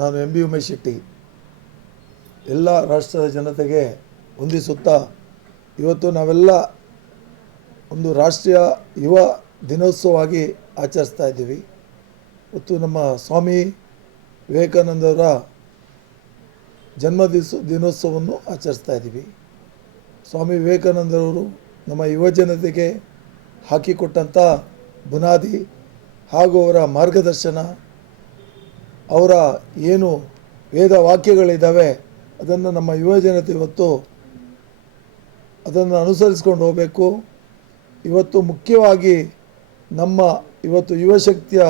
ನಾನು M B Umesh Shetty ಎಲ್ಲ ರಾಷ್ಟ್ರದ ಜನತೆಗೆ ವಂದಿಸುತ್ತಾ ಇವತ್ತು ನಾವೆಲ್ಲ ಒಂದು ರಾಷ್ಟ್ರೀಯ ಯುವ ದಿನೋತ್ಸವವಾಗಿ ಆಚರಿಸ್ತಾ ಇದ್ದೀವಿ. ಇವತ್ತು ನಮ್ಮ ಸ್ವಾಮಿ ವಿವೇಕಾನಂದವರ ಜನ್ಮ ದಿನೋತ್ಸವವನ್ನು ಆಚರಿಸ್ತಾ ಇದ್ದೀವಿ. ಸ್ವಾಮಿ ವಿವೇಕಾನಂದರವರು ನಮ್ಮ ಯುವ ಜನತೆಗೆ ಹಾಕಿಕೊಟ್ಟಂಥ ಬುನಾದಿ ಹಾಗೂ ಅವರ ಮಾರ್ಗದರ್ಶನ, ಅವರ ಏನು ವೇದ ವಾಕ್ಯಗಳಿದ್ದಾವೆ ಅದನ್ನು ನಮ್ಮ ಯುವ ಜನತೆ ಇವತ್ತು ಅದನ್ನು ಅನುಸರಿಸ್ಕೊಂಡು ಹೋಗಬೇಕು. ಇವತ್ತು ಮುಖ್ಯವಾಗಿ ನಮ್ಮ ಇವತ್ತು ಯುವಶಕ್ತಿಯ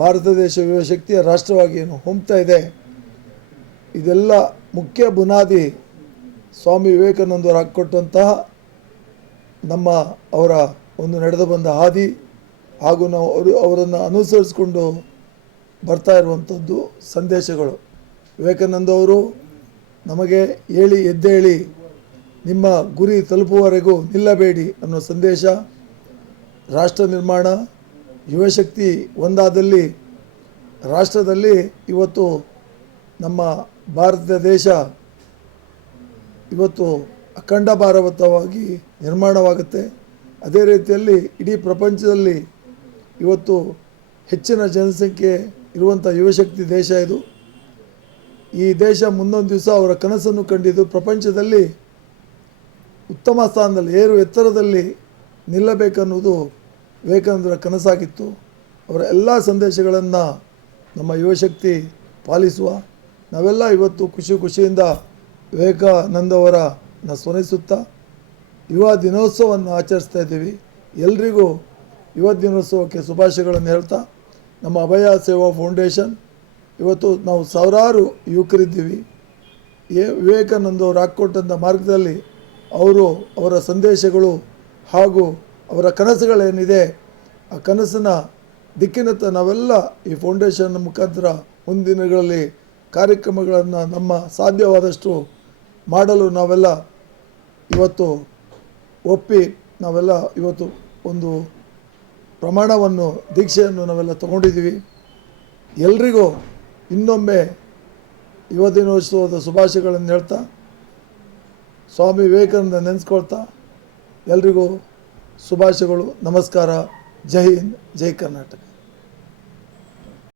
ಭಾರತ ದೇಶ ಯುವಶಕ್ತಿಯ ರಾಷ್ಟ್ರವಾಗಿ ಏನು ಹೊಮ್ತಾ ಇದೆ, ಇದೆಲ್ಲ ಮುಖ್ಯ ಬುನಾದಿ ಸ್ವಾಮಿ ವಿವೇಕಾನಂದರು ಹಾಕಿಕೊಟ್ಟಂತಹ ನಮ್ಮ ಅವರ ಒಂದು ನಡೆದು ಬಂದ ಹಾದಿ ಹಾಗೂ ನಾವು ಅವರನ್ನು ಅನುಸರಿಸಿಕೊಂಡು ಬರ್ತಾ ಇರುವಂಥದ್ದು ಸಂದೇಶಗಳು. ವಿವೇಕಾನಂದ ಅವರು ನಮಗೆ ಹೇಳಿ ಎದ್ದೇಳಿ ನಿಮ್ಮ ಗುರಿ ತಲುಪುವವರೆಗೂ ನಿಲ್ಲಬೇಡಿ ಅನ್ನೋ ಸಂದೇಶ. ರಾಷ್ಟ್ರ ನಿರ್ಮಾಣ, ಯುವಶಕ್ತಿ ಒಂದಾದಲ್ಲಿ ರಾಷ್ಟ್ರದಲ್ಲಿ ಇವತ್ತು ನಮ್ಮ ಭಾರತ ದೇಶ ಇವತ್ತು ಅಖಂಡ ಭಾರತವಾಗಿ ನಿರ್ಮಾಣವಾಗುತ್ತೆ. ಅದೇ ರೀತಿಯಲ್ಲಿ ಇಡೀ ಪ್ರಪಂಚದಲ್ಲಿ ಇವತ್ತು ಹೆಚ್ಚಿನ ಜನಸಂಖ್ಯೆ ಇರುವಂಥ ಯುವಶಕ್ತಿ ದೇಶ ಇದು. ಈ ದೇಶ ಮುಂದೊಂದು ದಿವಸ ಅವರ ಕನಸನ್ನು ಕಂಡಿದ್ದು ಪ್ರಪಂಚದಲ್ಲಿ ಉತ್ತಮ ಸ್ಥಾನದಲ್ಲಿ ಎತ್ತರದಲ್ಲಿ ನಿಲ್ಲಬೇಕನ್ನುವುದು ವಿವೇಕಾನಂದರ ಕನಸಾಗಿತ್ತು. ಅವರ ಎಲ್ಲ ಸಂದೇಶಗಳನ್ನು ನಮ್ಮ ಯುವಶಕ್ತಿ ಪಾಲಿಸುವ ನಾವೆಲ್ಲ ಇವತ್ತು ಖುಷಿಯಿಂದ ವಿವೇಕಾನಂದವರನ್ನು ಸ್ಮರಿಸುತ್ತಾ ಯುವ ದಿನೋತ್ಸವವನ್ನು ಆಚರಿಸ್ತಾ ಇದ್ದೀವಿ. ಎಲ್ರಿಗೂ ಯುವ ದಿನೋತ್ಸವಕ್ಕೆ ಶುಭಾಶಯಗಳನ್ನು ಹೇಳ್ತಾ, ನಮ್ಮ ಅಭಯ ಸೇವಾ ಫೌಂಡೇಶನ್ ಇವತ್ತು ನಾವು ಸಾವಿರಾರು ಯುವಕರಿದ್ದೀವಿ. ವಿವೇಕಾನಂದವರು ಹಾಕ್ಕೊಟ್ಟಂಥ ಮಾರ್ಗದಲ್ಲಿ ಅವರ ಸಂದೇಶಗಳು ಹಾಗೂ ಅವರ ಕನಸುಗಳೇನಿದೆ ಆ ಕನಸಿನ ದಿಕ್ಕಿನತ್ತ ನಾವೆಲ್ಲ ಈ ಫೌಂಡೇಶನ್ ಮುಖಾಂತರ ಮುಂದಿನ ದಿನಗಳಲ್ಲಿ ಕಾರ್ಯಕ್ರಮಗಳನ್ನು ನಮ್ಮ ಸಾಧ್ಯವಾದಷ್ಟು ಮಾಡಲು ನಾವೆಲ್ಲ ಇವತ್ತು ಒಪ್ಪಿ ನಾವೆಲ್ಲ ಇವತ್ತು ಒಂದು ಪ್ರಮಾಣವನ್ನು ದೀಕ್ಷೆಯನ್ನು ನಾವೆಲ್ಲ ತಗೊಂಡಿದ್ದೀವಿ. ಎಲ್ರಿಗೂ ಇನ್ನೊಮ್ಮೆ ಯುವ ದಿನೋತ್ಸವದ ಶುಭಾಶಯಗಳನ್ನು ಹೇಳ್ತಾ, ಸ್ವಾಮಿ ವಿವೇಕಾನಂದ ನೆನೆಸ್ಕೊಳ್ತಾ ಎಲ್ರಿಗೂ ಶುಭಾಶಯಗಳು. ನಮಸ್ಕಾರ. ಜೈ ಹಿಂದ್, ಜೈ ಕರ್ನಾಟಕ.